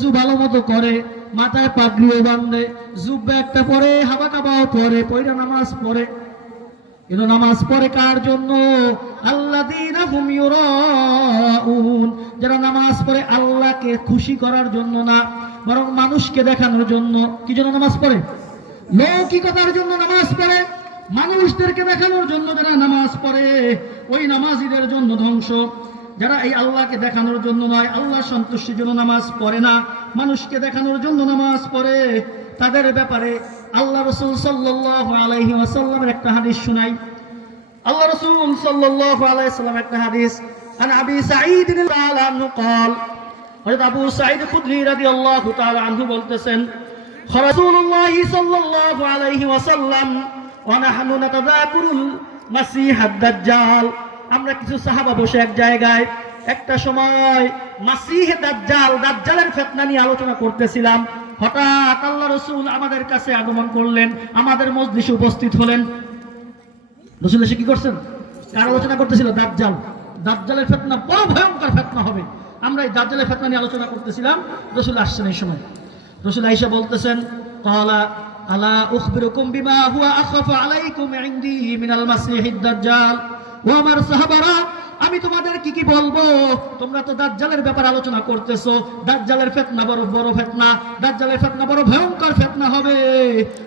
অজু ভালো মতো করে, মাথায় পাগড়িও বাঁধে, জুব্বা একটা পরে, হাবা কাবাও পরে, পয়রা নামাজ পড়ে। কিন্তু নামাজ পড়ে কার জন্য? আল্লাযীনা হুম ইউরাউন, যারা নামাজ পড়ে আল্লাহকে খুশি করার জন্য না, বরং মানুষকে দেখানোর জন্য। কি জন্য নামাজ পড়ে? লৌকিকতার জন্য নামাজ পড়ে, মানুষদেরকে দেখানোর জন্য যারা নামাজ পড়ে, ওই নামাজীদের জন্য ধ্বংস। যারা এই আল্লাহকে দেখানোর জন্য নয়, আল্লাহ সন্তুষ্টির জন্য নামাজ পড়ে না, মানুষকে দেখানোর জন্য নামাজ পড়ে, তাদের ব্যাপারে আল্লাহ রাসূল সাল্লাল্লাহু আলাইহি ওয়াসাল্লামের একটা হাদিস শুনাই। আল্লাহ রাসূল সাল্লাল্লাহু আলাইহি ওয়াসাল্লাম একটা হাদিস, আন আবি সাঈদ রাদিয়াল্লাহু আনহু قال, হযরত আবু সাঈদ খুদরি রাদিয়াল্লাহু তাআলা আনহু বলতেছেন, রাসূলুল্লাহ সাল্লাল্লাহু আলাইহি ওয়াসাল্লাম ওয়া নাহনু নাতাযাকুরুল মাসীহ আদ-দাজ্জাল, আমরা কিছু সাহাবা বসে এক জায়গায় একটা সময় মাসীহ দাজ্জাল, দাজ্জালের ফিতনা নিয়ে আলোচনা করতেছিলাম। হঠাৎ আল্লাহ রাসূল আমাদের কাছে আগমন করলেন, আমাদের মজলিসে উপস্থিত হলেন। রাসূল এসে কি করছেন? কার আলোচনা করতেছিল? দাজ্জাল। দাজ্জালের ফিতনা বড় ভয়ঙ্কর ফিতনা হবে। আমরা এই দাজ্জালের ফিতনা নিয়ে আলোচনা করতেছিলাম, রাসূল আসছেন এই সময়। রাসূল আয়েশা বলতেছেন, ক্বালা আলা উখবিরুকুম বিমা হুয়া আখাফু আলাইকুম ইনদি মিনাল মাসীহিদ দাজ্জাল। ও আমার সাহাবারা, আমি তোমাদের কি কি বলবো? তোমরা তো দাজ্জালের ব্যাপারে আলোচনা করতেছো, দাজ্জালের ফিতনা বড় বড় ফিতনা, দাজ্জালের ফিতনা বড় ভয়ঙ্কর ফিতনা হবে।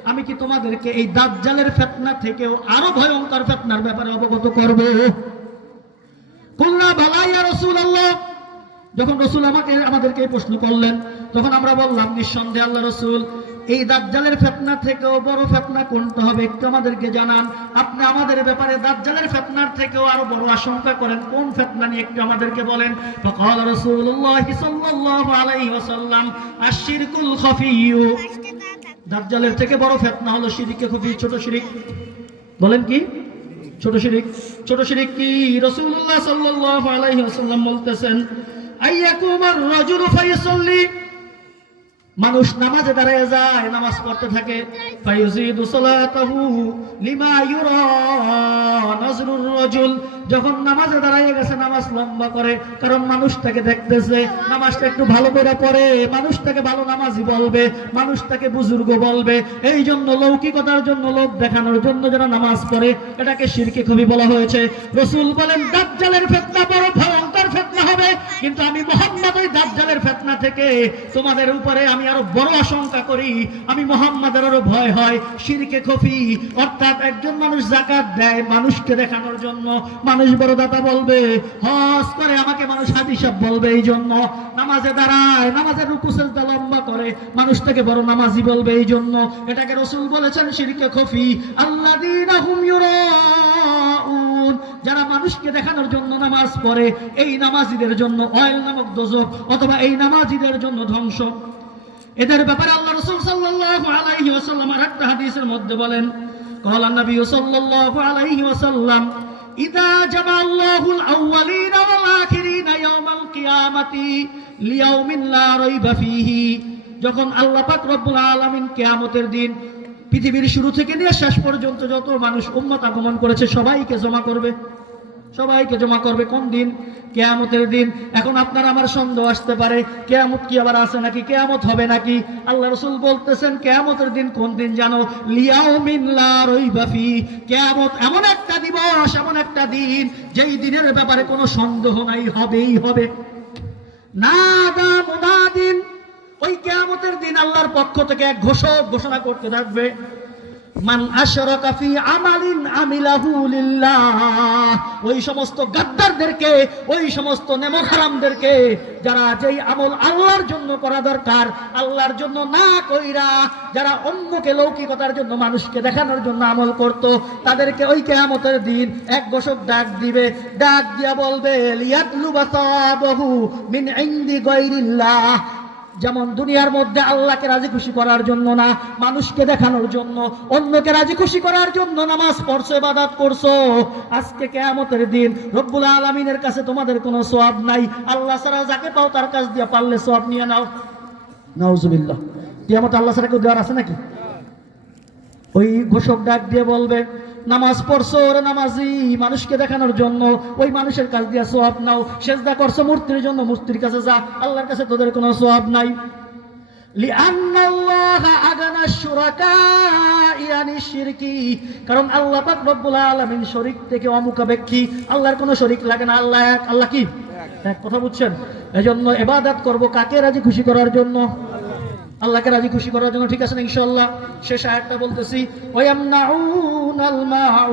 আমি কি তোমাদেরকে এই দাজ্জালের ফিতনা থেকেও আরো ভয়ঙ্কর ফিতনার ব্যাপারে অবগত করব? কুল্লা বালা ইয়া রাসূলুল্লাহ। যখন রাসূল আমাদেরকে এই প্রশ্ন করলেন, তখন আমরা বললাম, নিঃসন্দেহে আল্লাহ রাসূল, এই দাজ্জালের ফিতনা থেকেও বড় ফিতনা কোনটা হবে একটু আমাদেরকে জানান। আপনি আমাদের ব্যাপারে দাজ্জালের ফিতনার থেকেও আরো বড় আশঙ্কা করেন কোন ফিতনা নিয়ে একটু আমাদেরকে বলেন। ফাকাল রাসূলুল্লাহ সাল্লাল্লাহু আলাইহি ওয়াসাল্লাম, আশ-শিরকুল খাফিয়্যু, দাজ্জালের থেকে বড় ফিতনা হলো শিরকে খুফি, ছোট শিরক। বলেন কি? ছোট শিরক। ছোট শিরক কি? রাসূলুল্লাহ সাল্লাল্লাহু আলাইহি ওয়াসাল্লাম বলতেছেন, আইয়াকুমার রাজুলু ফায়ুসাল্লি, মানুষ নামাজে দাঁড়িয়ে যায়, নামাজ পড়তে থাকে, ফায়ুজিদু সালাতাহু লিমা ইউরা নাজরুর রাজুল, যখন নামাজে দাঁড়িয়ে গেছে নামাজ লম্বা করে, কারণ মানুষটাকে দেখতেছে, নামাজটা একটু ভালো করে পড়ে, মানুষটাকে ভালো নামাজি বলবে, মানুষটাকে বুজুর্গ বলবে, এই জন্য লৌকিকতার জন্য, লোক দেখানোর জন্য যারা নামাজ পড়ে, এটাকে শিরকে খুবই বলা হয়েছে। রাসূল বলেন, দাজ্জালের ফিতনা বড় ভয়ঙ্কর ফিতনা হবে, কিন্তু আমি মুহাম্মদ ওই দাজ্জালের ফিতনা থেকে তোমাদের উপরে আমি আরো বড় আশঙ্কা করি, আমি মুহাম্মাদের আরো ভয় হয় শিরকে খুফি। অর্থাৎ একজন মানুষ যাকাত দেয় মানুষকে দেখানোর জন্য, মানুষ বড় দাতা বলবে, হজ করে আমাকে মানুষ হাজী সাহেব বলবে, এই জন্য নামাজে দাঁড়ায়, নামাজের রুকু সিজদা লম্বা করে, মানুষটাকে বড় নামাজি বলবে, এই জন্য এটাকে রাসূল বলেছেন শিরকে খুফি। আল্লাযীনা হুম ইউরাউন, যারা মানুষকে দেখানোর জন্য নামাজ পড়ে, এই নামাজীদের জন্য অয়েল নামক দোজখ, অথবা এই নামাজীদের জন্য ধ্বংস। এদের ব্যাপারে আল্লাহ রাসূল সাল্লাল্লাহু আলাইহি ওয়াসাল্লাম আরেকটা হাদিসের মধ্যে বলেন, ক্বালা নবী সাল্লাল্লাহু আলাইহি ওয়াসাল্লাম, ইযা জামাআল্লাহুল আউওয়ালিনা ওয়াল আখিরিনা ইয়াওমাল কিয়ামাতি লিয়াউমিন লা রাইবা ফীহি, যখন আল্লাহ পাক রব্বুল আলামিন কিয়ামতের দিন পৃথিবীর শুরু থেকে নিয়ে শেষ পর্যন্ত যত মানুষ উম্মত আগমন করেছে সবাইকে জমা করবে, সবাইকে জমা করবে। কোন দিন? কিয়ামতের দিন। এখন আপনার আমার সন্দেহ আসতে পারে, কিয়ামত কি আবার আছে নাকি, কিয়ামত হবে নাকি? আল্লাহ রাসূল বলতেছেন, কিয়ামতের দিন কোন দিন জানো? লিয়াউমিন লা রাইবা ফি, কিয়ামত এমন একটা দিবস, এমন একটা দিন, যেই দিনের ব্যাপারে কোনো সন্দেহ নাই, হবেই হবে। নাদা মুনাদিন, ওই কিয়ামতের দিন আল্লাহর পক্ষ থেকে এক ঘোষক ঘোষণা করতে থাকবে, মান আশরাকা ফি আমালিন আমিলাহু লিল্লাহ, ওই সমস্ত গাদ্দারদেরকে, ওই সমস্ত নেমক হারামদেরকে, যারা যেই আমল আল্লাহর জন্য করা দরকার আল্লাহর জন্য না কইরা, যারা অন্যকে লৌকিকতার জন্য মানুষকে দেখানোর জন্য আমল করত, তাদেরকে ওই কিয়ামতের দিন এক ঘোষক ডাক দিবে, ডাক দিয়া বলবে, লিয়াতলুবা সাওয়াবাহু মিন ইনদি গায়রিল্লাহ, যেমন দুনিয়ার মধ্যে আল্লাহকে রাজি খুশি করার জন্য না, মানুষকে দেখানোর জন্য, অন্যকে রাজি খুশি করার জন্য নামাজ পড়ছো, ইবাদত করছো, আজকে কিয়ামতের দিন রব্বুল আলামিনের কাছে তোমাদের কোনো সওয়াব নাই, আল্লাহ ছাড়া যাকে পাও তার কাছ দিয়ে পারলে সওয়াব নিয়ে নাও। নাউজুবিল্লাহ। কিয়ামতে আল্লাহ ছাড়া কেউ দেওয়ার আছে নাকি? ওই ঘোষক ডাক দিয়ে বলবে, নামাজ পড়ছো ওরে নামাজি, মানুষকে দেখানোর জন্য, ওই মানুষের কাছ দিয়ে সওয়াব নাও। সেজদা করছো মূর্তির জন্য, মূর্তির কাছে যা, আল্লাহর কাছে তোদের কোনো সওয়াব নাই। লিআন্নাল্লাহা আগানা শুরাকা'i আনিশ শিরকি, কারণ আল্লাহ পাক রব্বুল আলামিন শরীক থেকে অমুখাপেক্ষী। আল্লাহর কোনো শরীক লাগে না, আল্লাহ এক। আল্লাহ কি এক, কথা বুঝছেন? এজন্য ইবাদত করব কাকে রাজি খুশি করার জন্য? আল্লাহকে রাজি খুশি করার জন্য। ঠিক আছে না ইনশাআল্লাহ? শেষ আয়াতটা বলতেছি, ওয়ায়ামনাউনাল মাউ